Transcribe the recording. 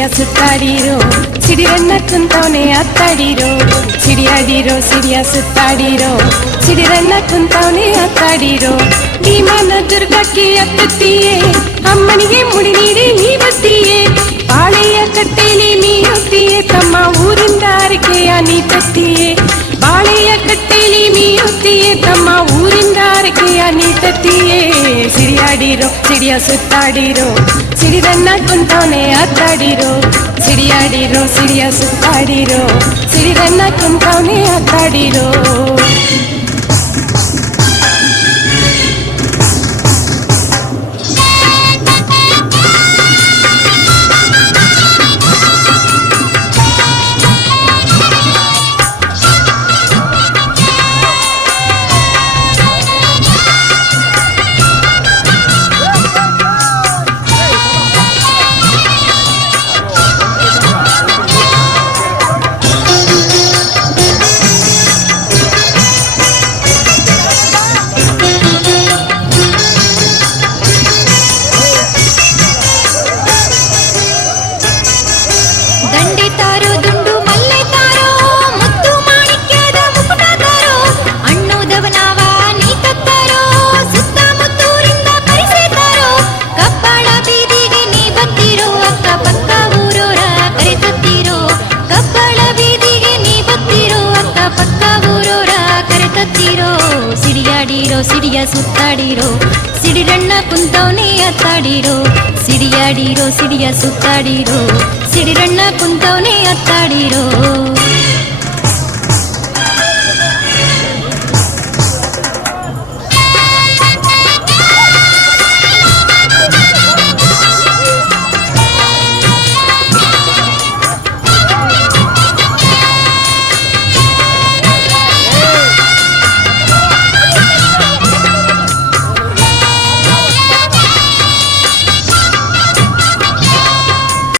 ಸಿಡಿಯ ಸುತ್ತಾಡಿರೋ ಸಿಡಿರನ್ನ ಕುಂತವನೆ ಅತ್ತಾಡಿರೋ ಸಿಡಿಯಾಡಿರೋ ಸಿಡಿಯ ಸುತ್ತಾಡಿರೋ ಸಿಡಿರನ್ನ ಕುಂತವನೆ ಅತ್ತಾಡಿರೋ ಭೀಮನ ದುರ್ಗಕ್ಕೆ ಅತ್ತುತ್ತೀಯೇ ಅಮ್ಮನಿಗೆ ಮುಡಿ ನೀಡಿ ನೀ ಬತ್ತೀಯೇ ಬಾಳೆಯ ಕಟ್ಟೆಯಲ್ಲಿ ನೀ ಹೊತ್ತೀಯೇ ತಮ್ಮ ಊರಿಂದ ಅರಕೆಯ ನೀ ತತ್ತೀಯೇ ಬಾಳೆಯ ಕಟ್ಟೆಯಲ್ಲಿ ನೀ ಹೊತ್ತೀಯೇ ತಮ್ಮ ಊರಿಂದ ಅರಕೆಯ ನೀ ತತ್ತೀಯೇ ಸಿಡಿಯಾಡಿರೋ ಸಿಡಿಯ ಸುತ್ತಾಡಿರೋ ಸಿಡಿರನ್ನ ಕುಂತವನೆ ಅತ್ತಾಡಿರೋ ಸಿಡಿಯಾಡಿರೋ ಸಿಡಿಯ ಸುತ್ತಾಡಿರೋ ಸಿಡಿರನ್ನ ಕುಂತವನೆ ಅತ್ತಾಡಿರೋ ಸಿಡಿಯ ಸುತ್ತಾಡಿರೋ ಸಿಡಿರಣ್ಣ ಕುಂತವನೇ ಅತ್ತಾಡಿರೋ ಸಿಡಿಯಾಡಿರೋ ಸಿಡಿಯ ಸುತ್ತಾಡಿರೋ ಸಿಡಿರಣ್ಣ ಕುಂತವನೇ ಅತ್ತಾಡಿರೋ